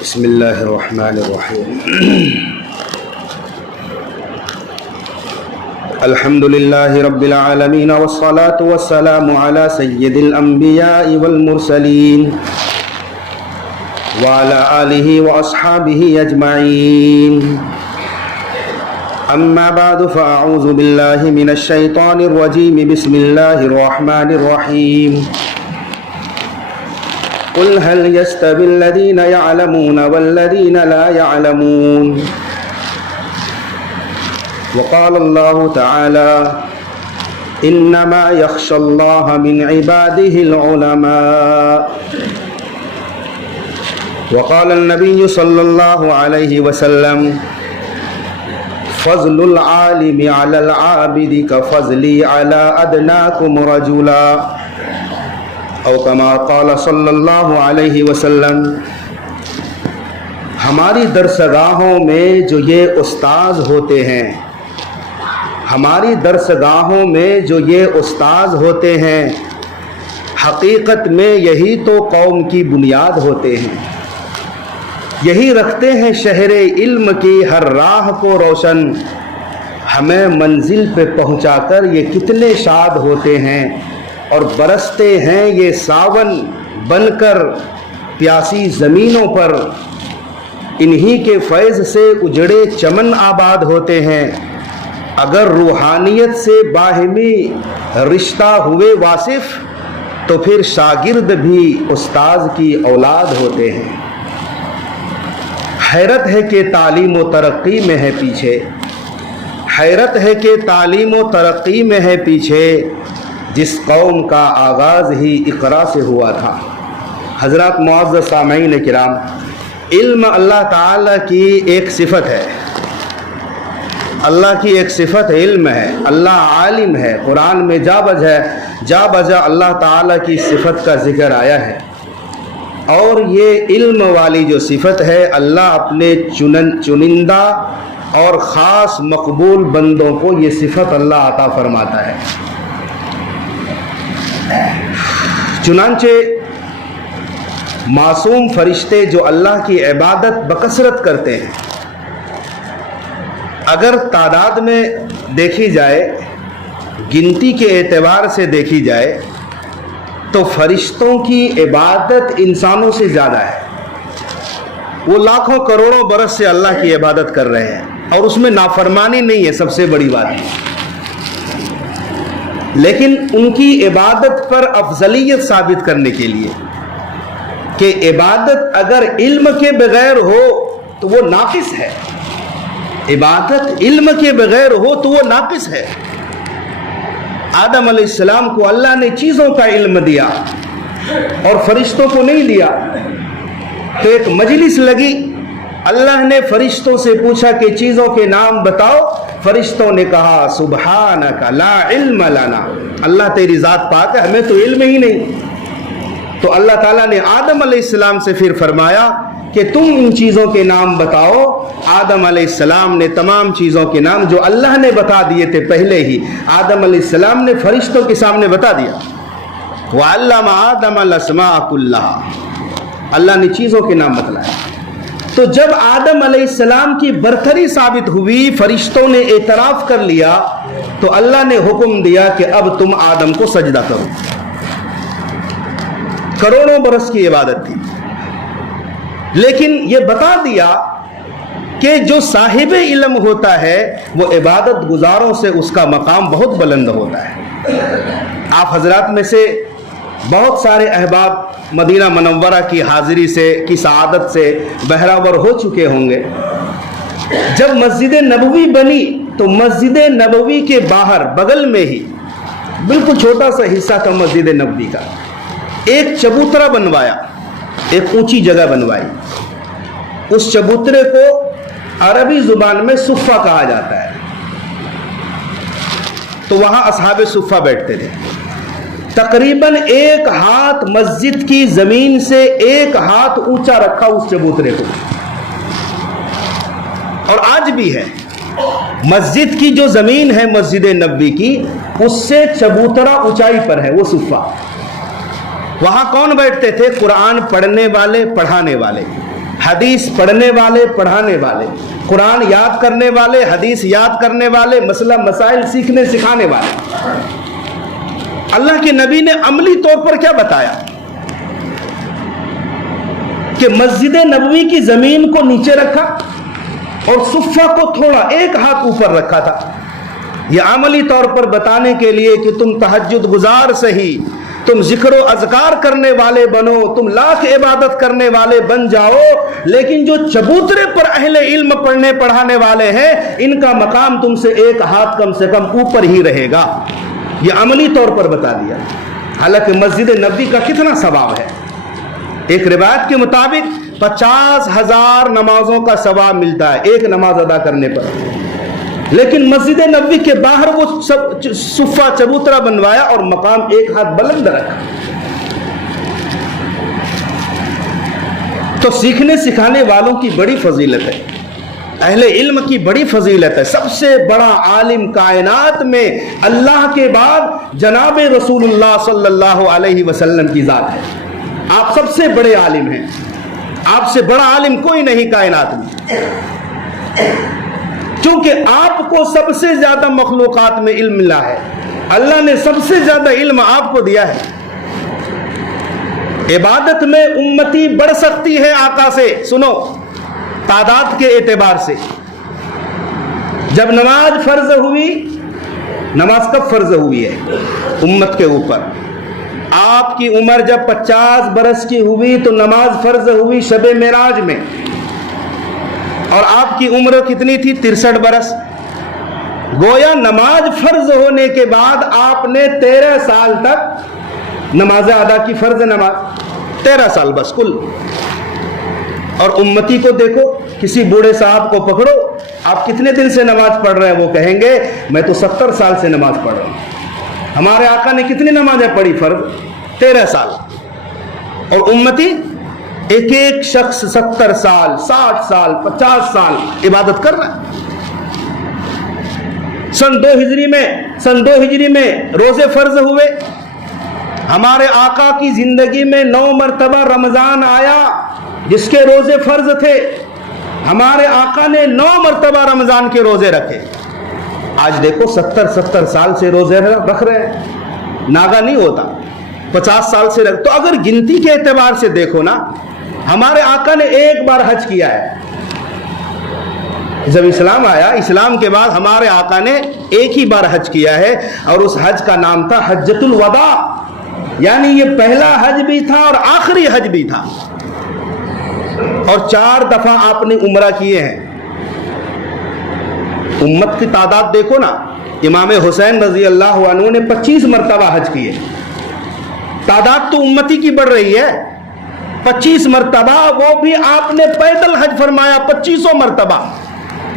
بسم اللہ الرحمن الرحیم الحمد للہ رب العالمین والصلاة والسلام علی سید الانبیاء والمرسلین وعلی آلہ واصحابہ اجمعین اما بعد فاعوذ باللہ من الشیطان الرجیم بسم اللہ الرحمن الرحیم قل هل يستوي الذين يعلمون والذين لا يعلمون وقال الله تعالى إنما يخشى الله من عباده العلماء وقال النبي صلى الله عليه وسلم فضل العالم على العابد كفضلي على أدناكم رجلا او کما قال صلی اللہ علیہ وسلم. ہماری درسگاہوں میں جو یہ استاذ ہوتے ہیں حقیقت میں یہی تو قوم کی بنیاد ہوتے ہیں. یہی رکھتے ہیں شہر علم کی ہر راہ کو روشن. ہمیں منزل پہ پہنچا کر یہ کتنے شاد ہوتے ہیں اور برستے ہیں یہ ساون بن کر پیاسی زمینوں پر. انہی کے فیض سے اجڑے چمن آباد ہوتے ہیں. اگر روحانیت سے باہمی رشتہ ہوئے واصف تو پھر شاگرد بھی استاذ کی اولاد ہوتے ہیں. حیرت ہے کہ تعلیم و ترقی میں ہے پیچھے جس قوم کا آغاز ہی اقرا سے ہوا تھا. حضرات معزز سامعین کرام، علم اللہ تعالیٰ کی ایک صفت ہے. علم ہے. اللہ عالم ہے. قرآن میں جا بجا اللہ تعالیٰ کی صفت کا ذکر آیا ہے. اور یہ علم والی جو صفت ہے اللہ اپنے چنندہ اور خاص مقبول بندوں کو یہ صفت اللہ عطا فرماتا ہے. چنانچہ معصوم فرشتے جو اللہ کی عبادت بکثرت کرتے ہیں، اگر تعداد میں دیکھی جائے، گنتی کے اعتبار سے دیکھی جائے تو فرشتوں کی عبادت انسانوں سے زیادہ ہے. وہ لاکھوں کروڑوں برس سے اللہ کی عبادت کر رہے ہیں اور اس میں نافرمانی نہیں ہے. سب سے بڑی بات ہے. لیکن ان کی عبادت پر افضلیت ثابت کرنے کے لیے کہ عبادت اگر علم کے بغیر ہو تو وہ ناقص ہے. آدم علیہ السلام کو اللہ نے چیزوں کا علم دیا اور فرشتوں کو نہیں دیا. تو ایک مجلس لگی. اللہ نے فرشتوں سے پوچھا کہ چیزوں کے نام بتاؤ. فرشتوں نے کہا سبحانک لا علم لنا. اللہ تیری ذات پاک ہے، ہمیں تو علم ہی نہیں. تو اللہ تعالیٰ نے آدم علیہ السلام سے پھر فرمایا کہ تم ان چیزوں کے نام بتاؤ. آدم علیہ السلام نے تمام چیزوں کے نام جو اللہ نے بتا دیے تھے پہلے ہی آدم علیہ السلام نے فرشتوں کے سامنے بتا دیا. وَعَلَّمَ آدَمَ الْأَسْمَاءَ كُلَّهَا. اللہ نے چیزوں کے نام بتلائے. تو جب آدم علیہ السلام کی برتری ثابت ہوئی، فرشتوں نے اعتراف کر لیا، تو اللہ نے حکم دیا کہ اب تم آدم کو سجدہ کرو. کروڑوں برس کی عبادت تھی، لیکن یہ بتا دیا کہ جو صاحب علم ہوتا ہے وہ عبادت گزاروں سے اس کا مقام بہت بلند ہوتا ہے. آپ حضرات میں سے بہت سارے احباب مدینہ منورہ کی حاضری سے کی سعادت سے بہراور ہو چکے ہوں گے. جب مسجد نبوی بنی تو مسجد نبوی کے باہر بغل میں ہی بالکل چھوٹا سا حصہ تھا مسجد نبوی کا. ایک چبوترا بنوایا، ایک اونچی جگہ بنوائی. اس چبوترے کو عربی زبان میں صفہ کہا جاتا ہے. تو وہاں اصحاب صفہ بیٹھتے تھے. تقریباً 1 ہاتھ مسجد کی زمین سے 1 ہاتھ اونچا رکھا اس چبوترے کو. اور آج بھی ہے مسجد کی جو زمین ہے مسجد نبوی کی، اس سے چبوترا اونچائی پر ہے وہ صفہ. وہاں کون بیٹھتے تھے؟ قرآن پڑھنے والے، پڑھانے والے، حدیث پڑھنے والے، پڑھانے والے، قرآن یاد کرنے والے، حدیث یاد کرنے والے، مسئلہ مسائل سیکھنے سکھانے والے۔ اللہ کے نبی نے عملی طور پر کیا بتایا کہ مسجد نبوی کی زمین کو نیچے رکھا اور صفہ کو تھوڑا ایک ہاتھ اوپر رکھا تھا، یہ عملی طور پر بتانے کے لیے کہ تم تہجد گزار صحیح، تم ذکر و اذکار کرنے والے بنو، تم لاکھ عبادت کرنے والے بن جاؤ، لیکن جو چبوترے پر اہل علم پڑھنے پڑھانے والے ہیں ان کا مقام تم سے ایک ہاتھ کم سے کم اوپر ہی رہے گا، یہ عملی طور پر بتا دیا۔ حالانکہ مسجد نبوی کا کتنا ثواب ہے، ایک روایت کے مطابق 50,000 نمازوں کا ثواب ملتا ہے ایک نماز ادا کرنے پر، لیکن مسجد نبوی کے باہر وہ صفہ چبوترا بنوایا اور مقام ایک ہاتھ بلند رکھا۔ تو سیکھنے سکھانے والوں کی بڑی فضیلت ہے، اہل علم کی بڑی فضیلت ہے۔ سب سے بڑا عالم کائنات میں اللہ کے بعد جناب رسول اللہ صلی اللہ علیہ وسلم کی ذات ہے، آپ سب سے بڑے عالم ہیں، آپ سے بڑا عالم کوئی نہیں کائنات میں، کیونکہ آپ کو سب سے زیادہ مخلوقات میں علم ملا ہے، اللہ نے سب سے زیادہ علم آپ کو دیا ہے۔ عبادت میں امتی بڑھ سکتی ہے آقا سے، سنو، تعداد کے اعتبار سے۔ جب نماز فرض ہوئی، نماز کب فرض ہوئی ہے امت کے اوپر؟ آپ کی عمر جب 50 برس کی ہوئی تو نماز فرض ہوئی شب معراج میں، اور آپ کی عمر کتنی تھی؟ 63 برس۔ گویا نماز فرض ہونے کے بعد آپ نے 13 سال تک نماز ادا کی، فرض نماز 13 سال بس کل۔ اور امتی کو دیکھو، کسی بوڑھے صاحب کو پکڑو، آپ کتنے دن سے نماز پڑھ رہے ہیں؟ وہ کہیں گے میں تو 70 سال سے نماز پڑھ رہا ہوں۔ ہمارے آقا نے کتنی نمازیں پڑھی فرض؟ 13 سال۔ اور امتی ایک ایک شخص 70 سال، 60 سال، 50 سال عبادت کر رہا ہے۔ سن 2 ہجری میں روزے فرض ہوئے، ہمارے آقا کی زندگی میں 9 مرتبہ رمضان آیا جس کے روزے فرض تھے، ہمارے آقا نے 9 مرتبہ رمضان کے روزے رکھے۔ آج دیکھو 70 سال سے روزے رکھ رہے ہیں، ناگا نہیں ہوتا، 50 سال سے رکھ۔ تو اگر گنتی کے اعتبار سے دیکھو نا، ہمارے آقا نے ایک بار حج کیا ہے، جب اسلام آیا، اسلام کے بعد ہمارے آقا نے ایک ہی بار حج کیا ہے، اور اس حج کا نام تھا حجۃ الوداع، یعنی یہ پہلا حج بھی تھا اور آخری حج بھی تھا، اور 4 دفعہ آپ نے عمرہ کیے ہیں۔ امت کی تعداد دیکھو نا، امام حسین رضی اللہ عنہ نے 25 مرتبہ حج کیے، تعداد تو امتی کی بڑھ رہی ہے، 25 مرتبہ، وہ بھی آپ نے پیدل حج فرمایا 2500 مرتبہ،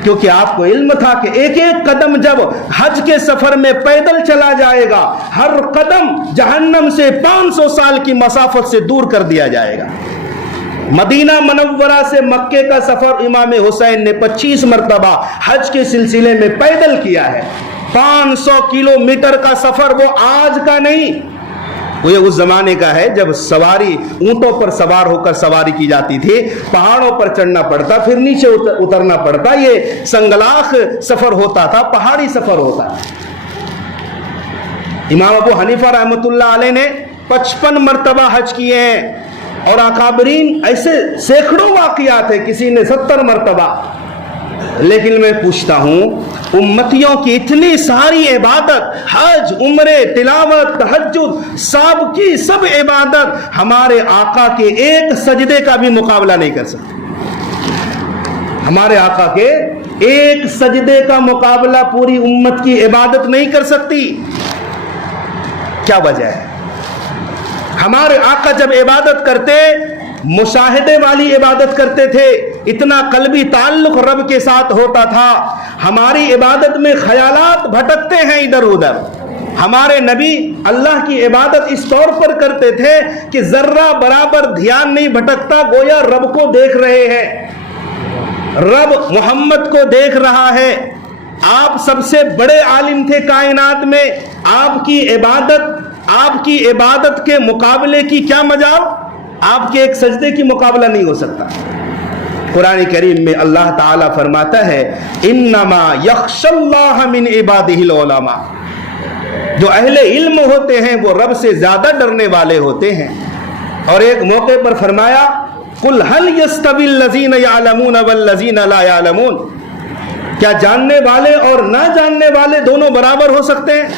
کیونکہ آپ کو علم تھا کہ ایک ایک قدم جب حج کے سفر میں پیدل چلا جائے گا، ہر قدم جہنم سے 500 سال کی مسافت سے دور کر دیا جائے گا۔ مدینہ منورہ سے مکے کا سفر امام حسین نے 25 مرتبہ حج کے سلسلے میں پیدل کیا ہے۔ 500 کلومیٹر کا سفر، وہ آج کا نہیں، وہ اس زمانے کا ہے جب سواری اونٹوں پر سوار ہو کر سواری کی جاتی تھی، پہاڑوں پر چڑھنا پڑتا، پھر نیچے اترنا پڑتا، یہ سنگلاخ سفر ہوتا تھا، پہاڑی سفر ہوتا۔ امام ابو حنیفہ رحمۃ اللہ علیہ نے 55 مرتبہ حج کیے ہیں، اور اکابرین ایسے سینکڑوں واقعات ہیں، کسی نے 70 مرتبہ۔ لیکن میں پوچھتا ہوں، امتیوں کی اتنی ساری عبادت، حج، عمرے، تلاوت، تہجد، سب کی سب عبادت ہمارے آقا کے ایک سجدے کا بھی مقابلہ نہیں کر سکتے۔ ہمارے آقا کے ایک سجدے کا مقابلہ پوری امت کی عبادت نہیں کر سکتی۔ کیا وجہ ہے؟ ہمارے آقا جب عبادت کرتے، مشاہدے والی عبادت کرتے تھے، اتنا قلبی تعلق رب کے ساتھ ہوتا تھا۔ ہماری عبادت میں خیالات بھٹکتے ہیں ادھر ادھر، ہمارے نبی اللہ کی عبادت اس طور پر کرتے تھے کہ ذرہ برابر دھیان نہیں بھٹکتا، گویا رب کو دیکھ رہے ہیں، رب محمد کو دیکھ رہا ہے۔ آپ سب سے بڑے عالم تھے کائنات میں، آپ کی عبادت کے مقابلے کی کیا مجال؟ آپ کے ایک سجدے کی مقابلہ نہیں ہو سکتا۔ قرآن کریم میں اللہ تعالیٰ فرماتا ہے انما یخشی اللہ من عبادہ العلماء، جو اہل علم ہوتے ہیں وہ رب سے زیادہ ڈرنے والے ہوتے ہیں۔ اور ایک موقع پر فرمایا قل هل يستوي الذين يعلمون والذين لا يعلمون، کیا جاننے والے اور نہ جاننے والے دونوں برابر ہو سکتے ہیں؟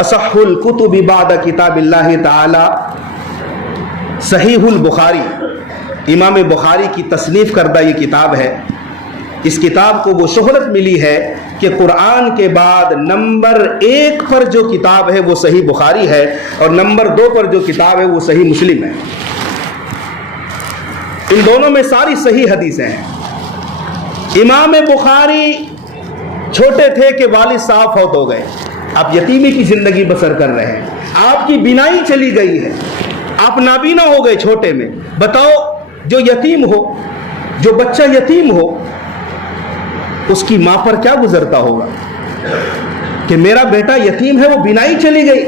اصح الکتب بعد کتاب اللہ تعالی صحیح البخاری، امام بخاری کی تصنیف کردہ یہ کتاب ہے۔ اس کتاب کو وہ شہرت ملی ہے کہ قرآن کے بعد نمبر 1 پر جو کتاب ہے وہ صحیح بخاری ہے، اور نمبر 2 پر جو کتاب ہے وہ صحیح مسلم ہے۔ ان دونوں میں ساری صحیح حدیثیں ہیں۔ امام بخاری چھوٹے تھے کہ والد صاحب فوت ہو گئے، آپ یتیمی کی زندگی بسر کر رہے ہیں، آپ کی بینائی چلی گئی ہے، آپ نابینا ہو گئے چھوٹے میں۔ بتاؤ جو یتیم ہو، جو بچہ یتیم ہو، اس کی ماں پر کیا گزرتا ہوگا کہ میرا بیٹا یتیم ہے، وہ بینائی چلی گئی۔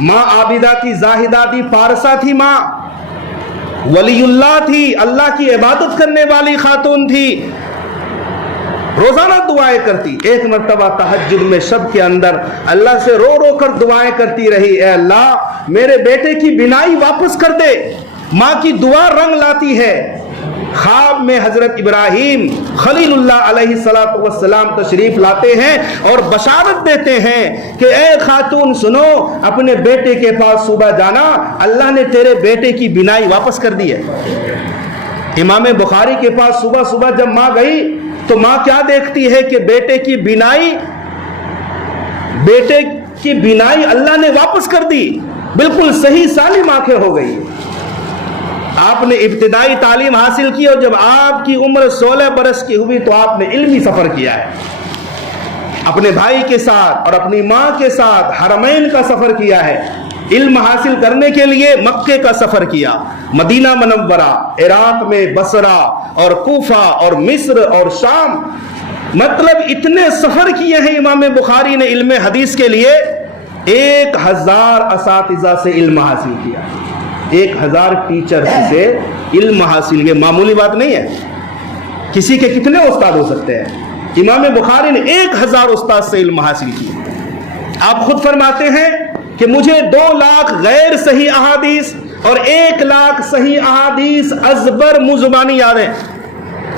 ماں عابدہ تھی، زاہدہ تھی، پارسا تھی، ماں ولی اللہ تھی، اللہ کی عبادت کرنے والی خاتون تھی، روزانہ دعائیں کرتی۔ ایک مرتبہ تہجد میں شب کے اندر اللہ سے رو رو کر دعائیں کرتی رہی، اے اللہ میرے بیٹے کی بینائی واپس کر دے۔ ماں کی دعا رنگ لاتی ہے۔ خواب میں حضرت ابراہیم خلیل اللہ علیہ السلام تشریف لاتے ہیں اور بشارت دیتے ہیں کہ اے خاتون سنو، اپنے بیٹے کے پاس صبح جانا، اللہ نے تیرے بیٹے کی بینائی واپس کر دی ہے۔ امام بخاری کے پاس صبح صبح جب ماں گئی تو ماں کیا دیکھتی ہے کہ بیٹے کی بینائی اللہ نے واپس کر دی، بالکل صحیح سالم آنکھیں ہو گئی۔ آپ نے ابتدائی تعلیم حاصل کی، اور جب آپ کی عمر 16 برس کی ہوئی تو آپ نے علمی سفر کیا ہے، اپنے بھائی کے ساتھ اور اپنی ماں کے ساتھ حرمین کا سفر کیا ہے۔ علم حاصل کرنے کے لیے مکے کا سفر کیا، مدینہ منورہ، عراق میں بصرہ اور کوفہ اور مصر اور شام، مطلب اتنے سفر کیے ہیں امام بخاری نے علم حدیث کے لیے۔ 1000 اساتذہ سے علم حاصل کیا، 1000 ٹیچر سے علم حاصل کیا، معمولی بات نہیں ہے۔ کسی کے کتنے استاد ہو سکتے ہیں؟ امام بخاری نے 1000 استاد سے علم حاصل کیا۔ آپ خود فرماتے ہیں کہ مجھے 2 لاکھ غیر صحیح احادیث اور 1 لاکھ صحیح احادیث ازبر مزبانی یاد ہیں،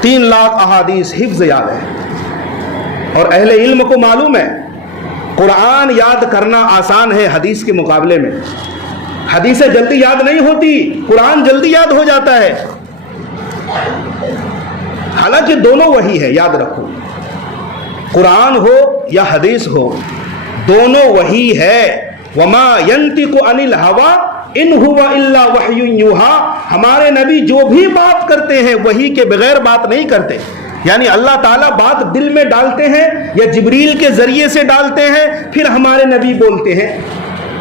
3 لاکھ احادیث حفظ یاد ہے۔ اور اہل علم کو معلوم ہے قرآن یاد کرنا آسان ہے حدیث کے مقابلے میں۔ حدیثیں جلدی یاد نہیں ہوتی، قرآن جلدی یاد ہو جاتا ہے، حالانکہ دونوں وہی ہے، یاد رکھو، قرآن ہو یا حدیث ہو دونوں وہی ہے۔ وما ينطق عن الهوى ان هو الا وحی یوحى، ہمارے نبی جو بھی بات کرتے ہیں وحی کے بغیر بات نہیں کرتے، یعنی اللہ تعالیٰ بات دل میں ڈالتے ہیں یا جبریل کے ذریعے سے ڈالتے ہیں، پھر ہمارے نبی بولتے ہیں۔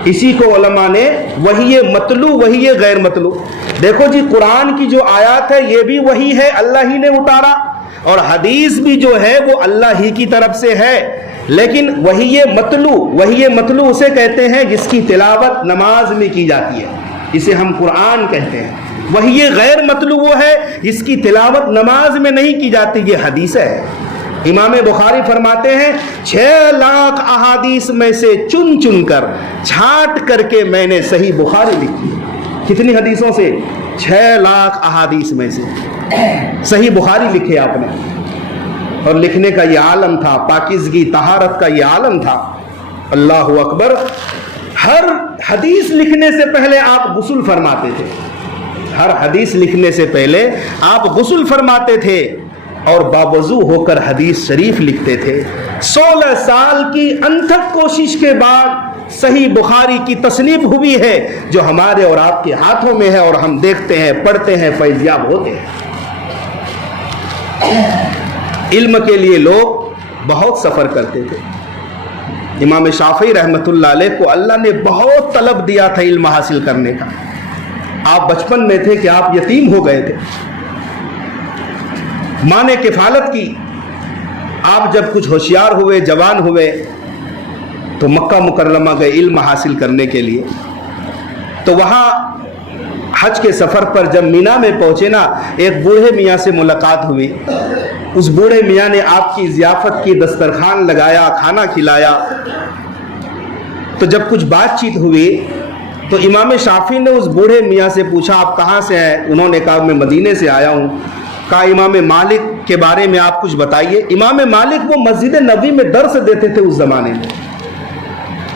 اسی کو علماء نے وحی مطلوع، وحی غیر مطلوع، دیکھو جی قرآن کی جو آیات ہے یہ بھی وحی ہے، اللہ ہی نے اتارا، اور حدیث بھی جو ہے وہ اللہ ہی کی طرف سے ہے، لیکن وحی مطلوع اسے کہتے ہیں جس کی تلاوت نماز میں کی جاتی ہے، اسے ہم قرآن کہتے ہیں۔ وحی غیر مطلوع وہ ہے جس کی تلاوت نماز میں نہیں کی جاتی، یہ حدیث ہے۔ امام بخاری فرماتے ہیں 6 لاکھ احادیث میں سے چن چن کر چھانٹ کر کے میں نے صحیح بخاری لکھی۔ کتنی حدیثوں سے؟ 6 لاکھ احادیث میں سے صحیح بخاری لکھے آپ نے، اور لکھنے کا یہ عالم تھا، پاکیزگی طہارت کا یہ عالم تھا۔ اللہ اکبر۔ ہر حدیث لکھنے سے پہلے آپ غسل فرماتے تھے، ہر حدیث لکھنے سے پہلے آپ غسل فرماتے تھے اور باوضو ہو کر حدیث شریف لکھتے تھے۔ 16 سال کی انتھک کوشش کے بعد صحیح بخاری کی تصنیف ہوئی ہے جو ہمارے اور آپ کے ہاتھوں میں ہے، اور ہم دیکھتے ہیں، پڑھتے ہیں، فیض یاب ہوتے ہیں۔ علم کے لیے لوگ بہت سفر کرتے تھے۔ امام شافعی رحمۃ اللہ علیہ کو اللہ نے بہت طلب دیا تھا علم حاصل کرنے کا۔ آپ بچپن میں تھے کہ آپ یتیم ہو گئے تھے، ماں نے کفالت کی، آپ جب کچھ ہوشیار ہوئے، جوان ہوئے تو مکہ مکرمہ گئے علم حاصل کرنے کے لیے، تو وہاں حج کے سفر پر جب مینا میں پہنچے نا، ایک بوڑھے میاں سے ملاقات ہوئی. اس بوڑھے میاں نے آپ کی ضیافت کی، دسترخوان لگایا، کھانا کھلایا. تو جب کچھ بات چیت ہوئی تو امام شافعی نے اس بوڑھے میاں سے پوچھا آپ کہاں سے ہیں؟ انہوں نے کہا میں مدینے سے آیا ہوں. کہا امام مالک کے بارے میں آپ کچھ بتائیے. امام مالک وہ مسجد نبوی میں درس دیتے تھے. اس زمانے میں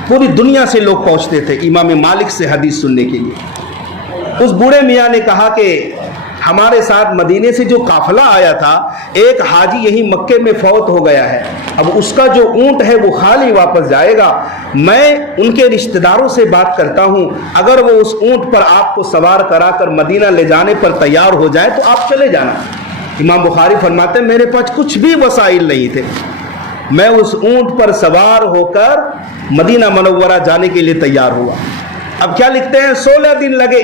پوری دنیا سے لوگ پہنچتے تھے امام مالک سے حدیث سننے کے لیے. اس بوڑھے میاں نے کہا کہ ہمارے ساتھ مدینے سے جو قافلہ آیا تھا، ایک حاجی یہی مکے میں فوت ہو گیا ہے، اب اس کا جو اونٹ ہے وہ خالی واپس جائے گا. میں ان کے رشتہ داروں سے بات کرتا ہوں، اگر وہ اس اونٹ پر آپ کو سوار کرا کر مدینہ لے جانے پر تیار ہو جائے تو آپ چلے جانا. امام بخاری فرماتے ہیں میرے پاس کچھ بھی وسائل نہیں تھے، میں اس اونٹ پر سوار ہو کر مدینہ منورہ جانے کے لیے تیار ہوا. اب کیا لکھتے ہیں 16 دن لگے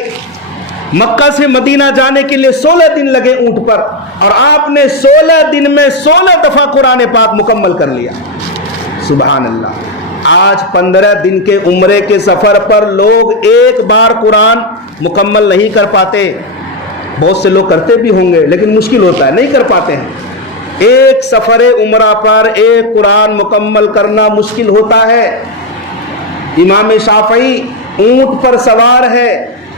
مکہ سے مدینہ جانے کے لیے، 16 دن لگے اونٹ پر، اور آپ نے 16 دن میں 16 دفعہ قرآن پاک مکمل کر لیا. سبحان اللہ. آج 15 دن کے عمرے کے سفر پر لوگ ایک بار قرآن مکمل نہیں کر پاتے. بہت سے لوگ کرتے بھی ہوں گے لیکن مشکل ہوتا ہے، نہیں کر پاتے ہیں. ایک سفر عمرہ پر ایک قرآن مکمل کرنا مشکل ہوتا ہے. امام شافعی اونٹ پر سوار ہے،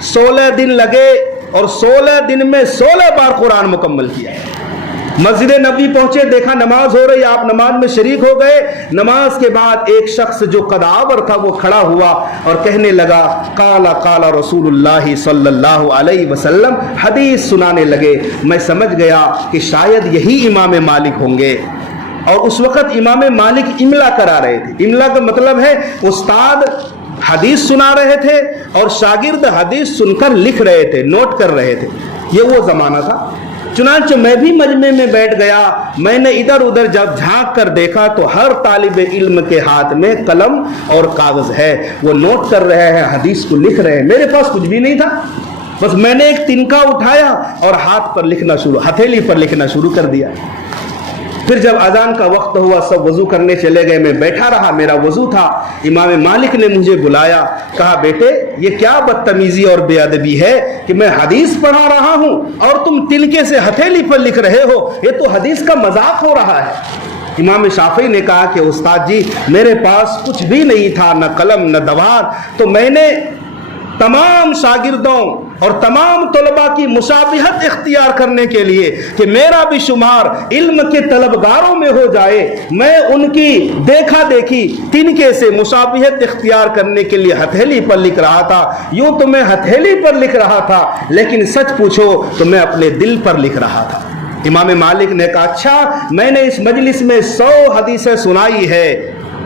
16 دن لگے اور 16 دن میں 16 بار قرآن مکمل کیا. مسجد نبوی پہنچے، دیکھا نماز ہو رہی، آپ نماز میں شریک ہو گئے. نماز کے بعد ایک شخص جو قدآور تھا وہ کھڑا ہوا اور کہنے لگا قال قال رسول اللہ صلی اللہ علیہ وسلم، حدیث سنانے لگے. میں سمجھ گیا کہ شاید یہی امام مالک ہوں گے. اور اس وقت امام مالک املا کرا رہے تھے. املا کا مطلب ہے استاد حدیث سنا رہے تھے اور شاگرد حدیث سن کر لکھ رہے تھے، نوٹ کر رہے تھے. یہ وہ زمانہ تھا. چنانچہ میں بھی مجمع میں بیٹھ گیا. میں نے ادھر ادھر جب جھانک کر دیکھا تو ہر طالب علم کے ہاتھ میں قلم اور کاغذ ہے، وہ نوٹ کر رہے ہیں، حدیث کو لکھ رہے ہیں. میرے پاس کچھ بھی نہیں تھا، بس میں نے ایک تنکا اٹھایا اور ہاتھ پر لکھنا شروع، ہتھیلی پر لکھنا شروع کر دیا. پھر جب اذان کا وقت ہوا سب وضو کرنے چلے گئے، میں بیٹھا رہا، میرا وضو تھا. امام مالک نے مجھے بلایا، کہا بیٹے یہ کیا بدتمیزی اور بے ادبی ہے کہ میں حدیث پڑھا رہا ہوں اور تم تنکے سے ہتھیلی پر لکھ رہے ہو، یہ تو حدیث کا مذاق ہو رہا ہے. امام شافعی نے کہا کہ استاد جی میرے پاس کچھ بھی نہیں تھا، نہ قلم نہ دوات، تو میں نے تمام شاگردوں اور تمام طلباء کی مشابہت اختیار کرنے کے لیے کہ میرا بھی شمار علم کے طلبگاروں میں ہو جائے، میں ان کی دیکھا دیکھی تنکے سے مشابہت اختیار کرنے کے لیے ہتھیلی پر لکھ رہا تھا. یوں تو میں ہتھیلی پر لکھ رہا تھا لیکن سچ پوچھو تو میں اپنے دل پر لکھ رہا تھا. امام مالک نے کہا اچھا، میں نے اس مجلس میں 100 حدیثیں سنائی ہے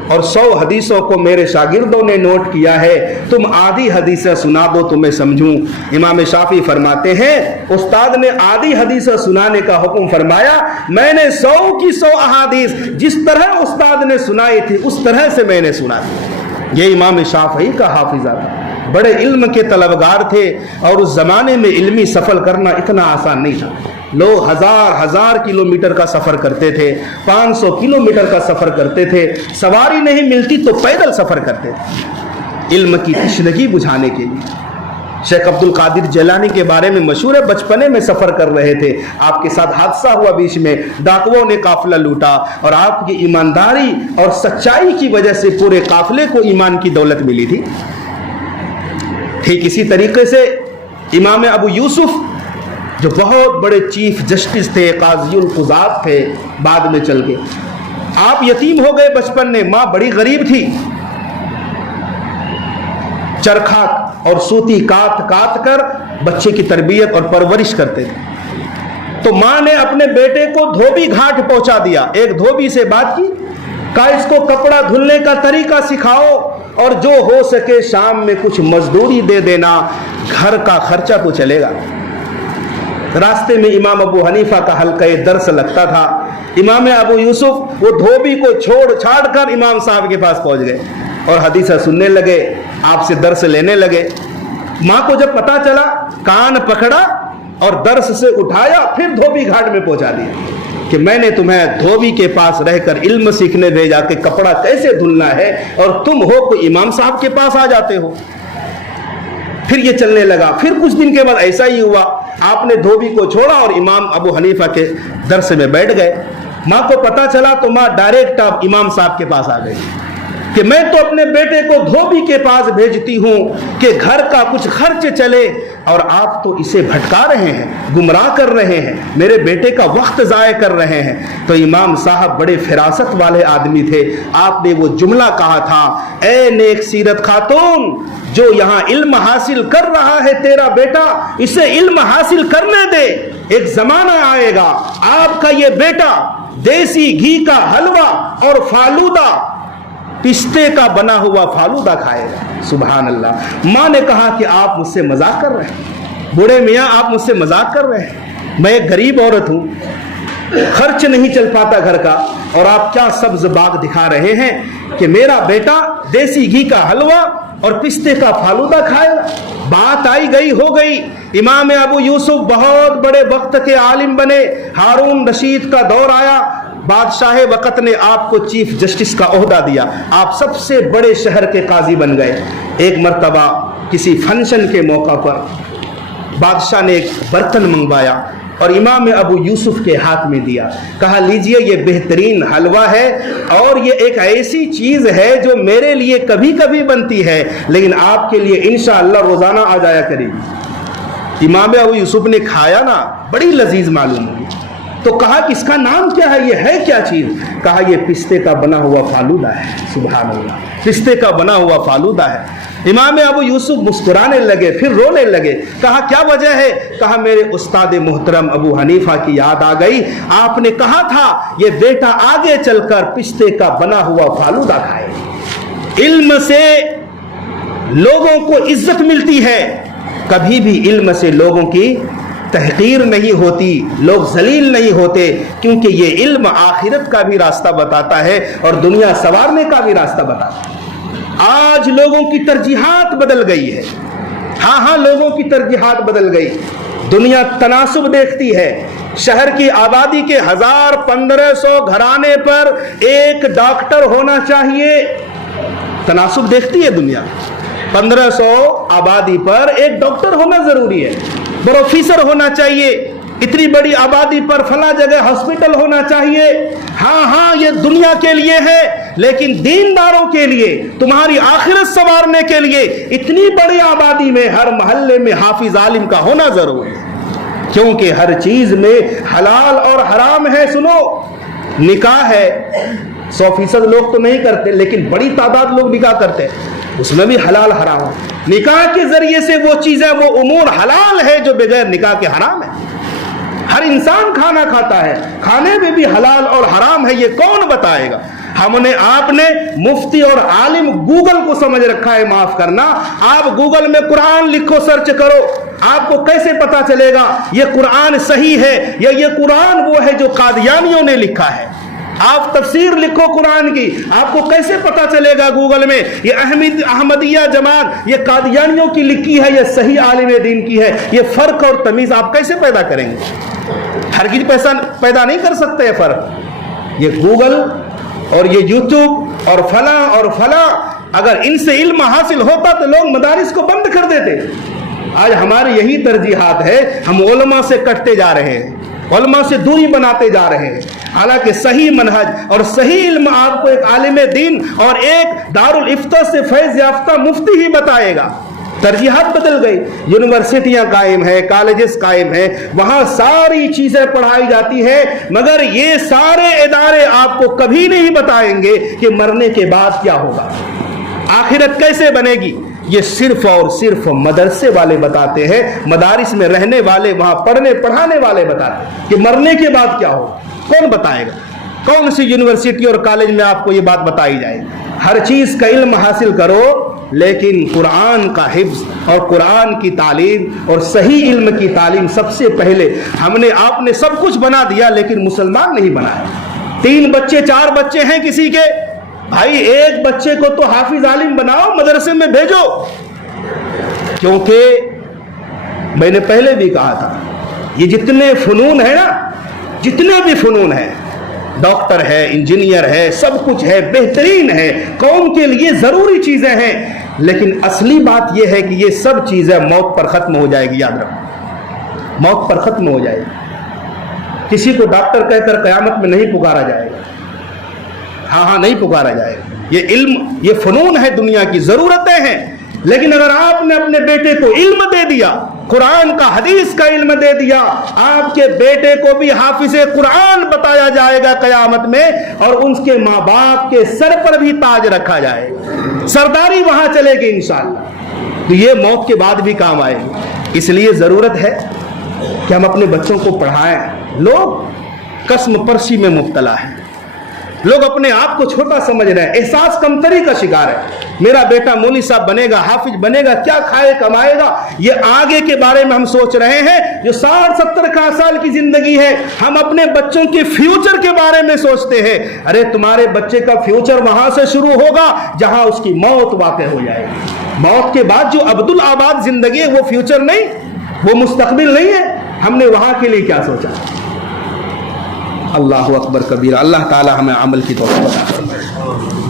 اور 100 حدیثوں کو میرے شاگردوں نے نوٹ کیا ہے، تم آدھی حدیثیں سنا دو تو میں سمجھوں. امام شافعی فرماتے ہیں استاد نے آدھی حدیثیں سنانے کا حکم فرمایا، میں نے 100 کی 100 احادیث جس طرح استاد نے سنائی تھی اس طرح سے میں نے سنا دی. یہ امام شافعی کا حافظہ تھا. بڑے علم کے طلبگار تھے اور اس زمانے میں علمی سفر کرنا اتنا آسان نہیں تھا. لوگ ہزار کلومیٹر کا سفر کرتے تھے، 500 کلومیٹر کا سفر کرتے تھے، سواری نہیں ملتی تو پیدل سفر کرتے تھے علم کی تشنگی بجھانے کے لیے. شیخ عبد القادر جیلانی کے بارے میں مشہور ہے، بچپنے میں سفر کر رہے تھے، آپ کے ساتھ حادثہ ہوا، بیچ میں ڈاکوؤں نے قافلہ لوٹا اور آپ کی ایمانداری اور سچائی کی وجہ سے پورے قافلے کو ایمان کی دولت ملی تھی. ٹھیک اسی طریقے سے امام ابو یوسف جو بہت بڑے چیف جسٹس تھے، قاضی القضات تھے، بعد میں چل گئے. آپ یتیم ہو گئے بچپن میں، ماں بڑی غریب تھی، چرخا اور سوتی کاٹ کر بچے کی تربیت اور پرورش کرتے تھے. تو ماں نے اپنے بیٹے کو دھوبی گھاٹ پہنچا دیا. ایک دھوبی سے بات کی، کہا اس کو کپڑا دھلنے کا طریقہ سکھاؤ اور جو ہو سکے شام میں کچھ مزدوری دے دینا، گھر کا خرچہ تو چلے گا. راستے میں امام ابو حنیفہ کا حلقہ درس لگتا تھا. امام ابو یوسف وہ دھوبی کو چھوڑ چھاڑ کر امام صاحب کے پاس پہنچ گئے اور حدیثہ سننے لگے، آپ سے درس لینے لگے. ماں کو جب پتا چلا کان پکڑا اور درس سے اٹھایا، پھر دھوبی گھاٹ میں پہنچا دیا کہ میں نے تمہیں دھوبی کے پاس رہ کر علم سیکھنے بھیجا کہ کپڑا کیسے دھلنا ہے اور تم ہو کوئی امام صاحب کے پاس آ جاتے ہو. پھر یہ چلنے لگا. پھر کچھ دن کے بعد ایسا ہی ہوا, آپ نے دھوبی کو چھوڑا اور امام ابو حنیفہ کے درس میں بیٹھ گئے. ماں کو پتا چلا تو ماں ڈائریکٹ امام صاحب کے پاس آ گئی کہ میں تو اپنے بیٹے کو دھوبی کے پاس بھیجتی ہوں کہ گھر کا کچھ خرچ چلے, اور آپ تو اسے بھٹکا رہے ہیں, گمراہ کر رہے ہیں, میرے بیٹے کا وقت ضائع کر رہے ہیں. تو امام صاحب بڑے فراست والے آدمی تھے. آپ نے وہ جملہ کہا تھا, اے نیک سیرت خاتون, جو یہاں علم حاصل کر رہا ہے تیرا بیٹا, اسے علم حاصل کرنے دے. ایک زمانہ آئے گا آپ کا یہ بیٹا دیسی گھی کا حلوہ اور فالودہ, پستے کا بنا ہوا فالودہ کھائے گا. سبحان اللہ. ماں نے کہا کہ آپ مجھ سے مذاق کر رہے ہیں, بوڑھے میاں آپ مجھ سے مذاق کر رہے ہیں, میں ایک غریب عورت ہوں, خرچ نہیں چل پاتا گھر کا, اور آپ کیا سبز باغ دکھا رہے ہیں کہ میرا بیٹا دیسی گھی کا حلوہ اور پستے کا فالودہ کھائے گا. بات آئی گئی ہو گئی. امام ابو یوسف بہت بڑے وقت کے عالم بنے. ہارون رشید کا دور آیا, بادشاہ وقت نے آپ کو چیف جسٹس کا عہدہ دیا, آپ سب سے بڑے شہر کے قاضی بن گئے. ایک مرتبہ کسی فنکشن کے موقع پر بادشاہ نے ایک برتن منگوایا اور امام ابو یوسف کے ہاتھ میں دیا, کہا لیجئے یہ بہترین حلوہ ہے, اور یہ ایک ایسی چیز ہے جو میرے لیے کبھی کبھی بنتی ہے لیکن آپ کے لیے انشاءاللہ روزانہ آ جایا کرے گی. امام ابو یوسف نے کھایا نا, بڑی لذیذ معلوم ہوئی. تو کہا کہ اس کا نام کیا ہے, یہ ہے کیا چیز؟ کہا یہ پستے کا بنا ہوا فالودہ ہے. سبحان اللہ, پستے کا بنا ہوا فالودہ ہے. امام ابو یوسف مسکرانے لگے, پھر رونے لگے. کہا کیا وجہ ہے؟ کہا میرے استاد محترم ابو حنیفہ کی یاد آ گئی, آپ نے کہا تھا یہ بیٹا آگے چل کر پستے کا بنا ہوا فالودہ کھائے. علم سے لوگوں کو عزت ملتی ہے, کبھی بھی علم سے لوگوں کی تحقیر نہیں ہوتی, لوگ ذلیل نہیں ہوتے, کیونکہ یہ علم آخرت کا بھی راستہ بتاتا ہے اور دنیا سنوارنے کا بھی راستہ بتاتا ہے. آج لوگوں کی ترجیحات بدل گئی ہے. ہاں لوگوں کی ترجیحات بدل گئی. دنیا تناسب دیکھتی ہے. شہر کی آبادی کے 1000-1500 گھرانے پر ایک ڈاکٹر ہونا چاہیے, تناسب دیکھتی ہے دنیا. 1500 آبادی پر ایک ڈاکٹر ہونا ضروری ہے, پروفیسر ہونا چاہیے. اتنی بڑی آبادی پر فلاں جگہ ہاسپٹل ہونا چاہیے. ہاں یہ دنیا کے لیے ہے, لیکن دینداروں کے لیے, تمہاری آخرت سنوارنے کے لیے اتنی بڑی آبادی میں ہر محلے میں حافظ عالم کا ہونا ضروری ہے, کیونکہ ہر چیز میں حلال اور حرام ہے. سنو, نکاح ہے, 100% لوگ تو نہیں کرتے لیکن بڑی تعداد لوگ نکاح کرتے ہیں, اس میں بھی حلال حرام ہے. نکاح کے ذریعے سے وہ چیزیں, وہ امور حلال ہے جو بغیر نکاح کے حرام ہے. ہر انسان کھانا کھاتا ہے, کھانے میں بھی حلال اور حرام ہے, یہ کون بتائے گا؟ ہم نے, آپ نے مفتی اور عالم گوگل کو سمجھ رکھا ہے. معاف کرنا, آپ گوگل میں قرآن لکھو, سرچ کرو, آپ کو کیسے پتا چلے گا یہ قرآن صحیح ہے یا یہ قرآن وہ ہے جو قادیانیوں نے لکھا ہے؟ آپ تفسیر لکھو قرآن کی, آپ کو کیسے پتا چلے گا گوگل میں یہ احمدیہ جماعت یہ قادیانیوں کی لکھی ہے یا صحیح عالم دین کی ہے؟ یہ فرق اور تمیز آپ کیسے پیدا کریں گے؟ ہرگز پیدا نہیں کر سکتے یہ فرق. یہ گوگل اور یہ یوٹیوب اور فلاں اگر ان سے علم حاصل ہوتا تو لوگ مدارس کو بند کر دیتے. آج ہماری یہی ترجیحات ہے, ہم علماء سے کٹتے جا رہے ہیں, علماء سے دوری بناتے جا رہے ہیں. حالانکہ صحیح منہج اور صحیح علم آپ کو ایک عالم دین اور ایک دارالفتہ سے فیض یافتہ مفتی ہی بتائے گا. ترجیحات بدل گئی, یونیورسٹیاں قائم ہیں, کالجز قائم ہیں, وہاں ساری چیزیں پڑھائی جاتی ہیں, مگر یہ سارے ادارے آپ کو کبھی نہیں بتائیں گے کہ مرنے کے بعد کیا ہوگا, آخرت کیسے بنے گی. یہ صرف اور صرف مدرسے والے بتاتے ہیں, مدارس میں رہنے والے, وہاں پڑھنے پڑھانے والے بتاتے ہیں کہ مرنے کے بعد کیا ہوگا. کون بتائے گا؟ کون سی یونیورسٹی اور کالج میں آپ کو یہ بات بتائی جائے؟ ہر چیز کا علم حاصل کرو, لیکن قرآن کا حفظ اور قرآن کی تعلیم اور صحیح علم کی تعلیم سب سے پہلے. ہم نے, آپ نے سب کچھ بنا دیا لیکن مسلمان نہیں بنایا. 3 بچے 4 بچے ہیں کسی کے, بھائی ایک بچے کو تو حافظ عالم بناؤ, مدرسے میں بھیجو. کیونکہ میں نے پہلے بھی کہا تھا, یہ جتنے فنون ہیں نا, جتنے بھی فنون ہیں, ڈاکٹر ہے, انجینئر ہے, سب کچھ ہے, بہترین ہے, قوم کے لیے ضروری چیزیں ہیں. لیکن اصلی بات یہ ہے کہ یہ سب چیزیں موت پر ختم ہو جائے گی. یاد رکھو موت پر ختم ہو جائے گی. کسی کو ڈاکٹر کہہ کر قیامت میں نہیں پکارا جائے گا. ہاں نہیں پکارا جائے گا. یہ علم یہ فنون ہے دنیا کی, ضرورتیں ہیں. لیکن اگر آپ نے اپنے بیٹے کو علم دے دیا, قرآن کا حدیث کا علم دے دیا, آپ کے بیٹے کو بھی حافظ قرآن بتایا جائے گا قیامت میں, اور ان کے ماں باپ کے سر پر بھی تاج رکھا جائے گا, سرداری وہاں چلے گی انشاءاللہ. تو یہ موت کے بعد بھی کام آئے گی. اس لیے ضرورت ہے کہ ہم اپنے بچوں کو پڑھائیں. لوگ قسم پرسی میں مبتلا ہیں, لوگ اپنے آپ کو چھوٹا سمجھ رہے ہیں, احساس کمتری کا شکار ہے. میرا بیٹا مولوی صاحب بنے گا, حافظ بنے گا, کیا کھائے کمائے گا, یہ آگے کے بارے میں ہم سوچ رہے ہیں. جو 60-70 سال کی زندگی ہے, ہم اپنے بچوں کے فیوچر کے بارے میں سوچتے ہیں. ارے تمہارے بچے کا فیوچر وہاں سے شروع ہوگا جہاں اس کی موت واقع ہو جائے گی. موت کے بعد جو عبدالآباد زندگی ہے وہ فیوچر نہیں, وہ مستقبل نہیں ہے. ہم نے وہاں کے لیے کیا سوچا؟ اللہ اکبر کبیرہ. اللہ تعالی ہمیں عمل کی توفیق عطا فرمائے.